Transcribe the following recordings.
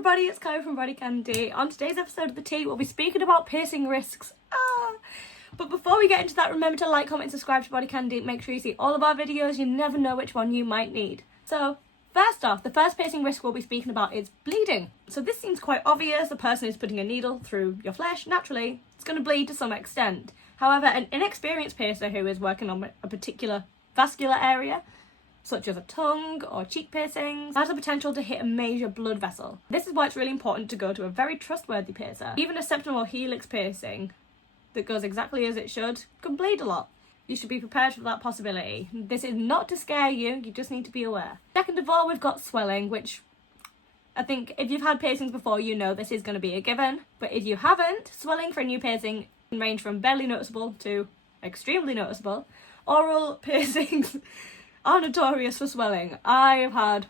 everybody, it's Kai from BodyCandy. On today's episode of The Tea, we'll be speaking about piercing risks. But before we get into that, remember to like, comment, subscribe to BodyCandy. Make sure you see all of our videos. You never know which one you might need. So, first off, the first piercing risk we'll be speaking about is bleeding. So this seems quite obvious. The person is putting a needle through your flesh. Naturally, it's going to bleed to some extent. However, an inexperienced piercer who is working on a particular vascular area, such as a tongue or cheek piercings, has the potential to hit a major blood vessel. This is why it's really important to go to a very trustworthy piercer. Even a septum or helix piercing that goes exactly as it should can bleed a lot. You should be prepared for that possibility. This is not to scare you, you just need to be aware. Second of all, we've got swelling, which I think if you've had piercings before, you know this is going to be a given. But if you haven't, swelling for a new piercing can range from barely noticeable to extremely noticeable. Oral piercings are notorious for swelling. I have had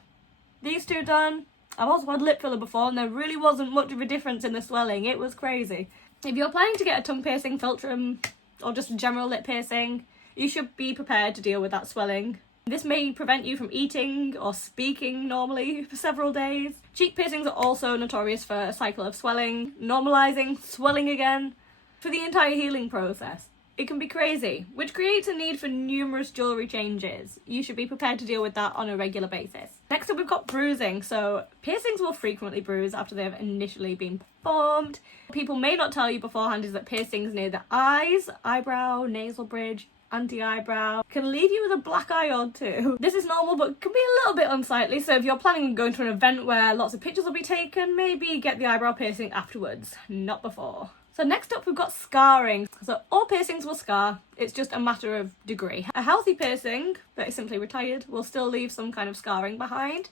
these two done. I've also had lip filler before, and there really wasn't much of a difference in the swelling. It was crazy. If you're planning to get a tongue piercing, philtrum, or just a general lip piercing, you should be prepared to deal with that swelling. This may prevent you from eating or speaking normally for several days. Cheek piercings are also notorious for a cycle of swelling, normalising, swelling again, for the entire healing process. It can be crazy, which creates a need for numerous jewellery changes. You should be prepared to deal with that on a regular basis. Next up, we've got bruising. So piercings will frequently bruise after they have initially been performed. People may not tell you beforehand is that piercings near the eyes, eyebrow, nasal bridge, anti-eyebrow can leave you with a black eye or two. This is normal but can be a little bit unsightly, so if you're planning on going to an event where lots of pictures will be taken, maybe get the eyebrow piercing afterwards, not before. So next up, we've got scarring. So all piercings will scar, it's just a matter of degree. A healthy piercing that is simply retired will still leave some kind of scarring behind.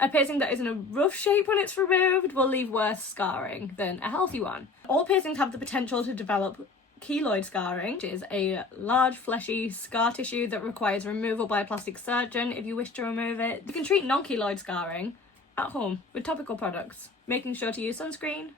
A piercing that is in a rough shape when it's removed will leave worse scarring than a healthy one. All piercings have the potential to develop keloid scarring, which is a large fleshy scar tissue that requires removal by a plastic surgeon if you wish to remove it. You can treat non-keloid scarring at home with topical products, making sure to use sunscreen.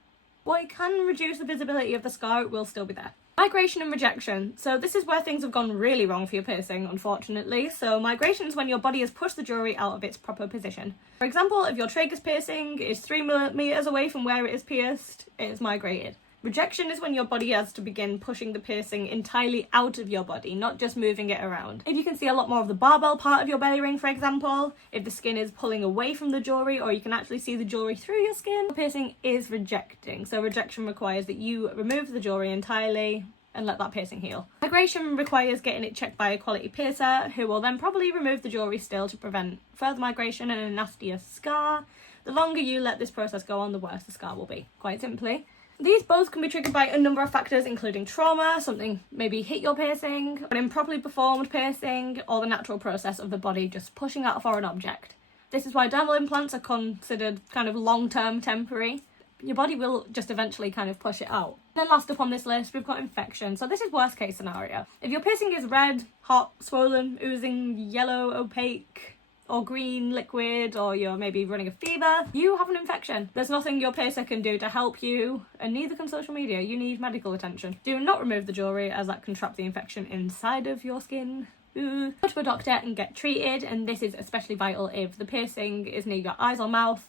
While it can reduce the visibility of the scar, it will still be there. Migration and rejection. So this is where things have gone really wrong for your piercing, unfortunately. So migration is when your body has pushed the jewellery out of its proper position. For example, if your tragus piercing is 3 millimeters away from where it is pierced, it is migrated. Rejection is when your body has to begin pushing the piercing entirely out of your body, not just moving it around. If you can see a lot more of the barbell part of your belly ring, for example, if the skin is pulling away from the jewellery, or you can actually see the jewellery through your skin, the piercing is rejecting. So rejection requires that you remove the jewellery entirely and let that piercing heal. Migration requires getting it checked by a quality piercer, who will then probably remove the jewellery still to prevent further migration and a nastier scar. The longer you let this process go on, the worse the scar will be, quite simply. These both can be triggered by a number of factors, including trauma, something maybe hit your piercing, an improperly performed piercing, or the natural process of the body just pushing out a foreign object. This is why dermal implants are considered kind of long-term temporary. Your body will just eventually kind of push it out. Then last up on this list, we've got infection. So this is worst case scenario. If your piercing is red, hot, swollen, oozing, yellow, opaque, or green liquid, or you're maybe running a fever, you have an infection. There's nothing your piercer can do to help you, and neither can social media. You need medical attention. Do not remove the jewellery, as that can trap the infection inside of your skin. Go to a doctor and get treated, and this is especially vital if the piercing is near your eyes or mouth.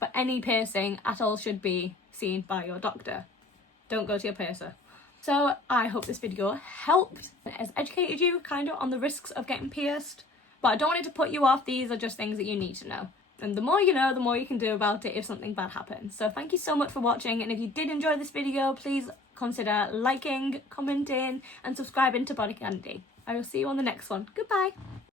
But any piercing at all should be seen by your doctor. Don't go to your piercer. So I hope this video helped, has educated you kind of on the risks of getting pierced. But I don't want it to put you off. These are just things that you need to know. And the more you know, the more you can do about it if something bad happens. So thank you so much for watching. And if you did enjoy this video, please consider liking, commenting, and subscribing to BodyCandy. I will see you on the next one. Goodbye.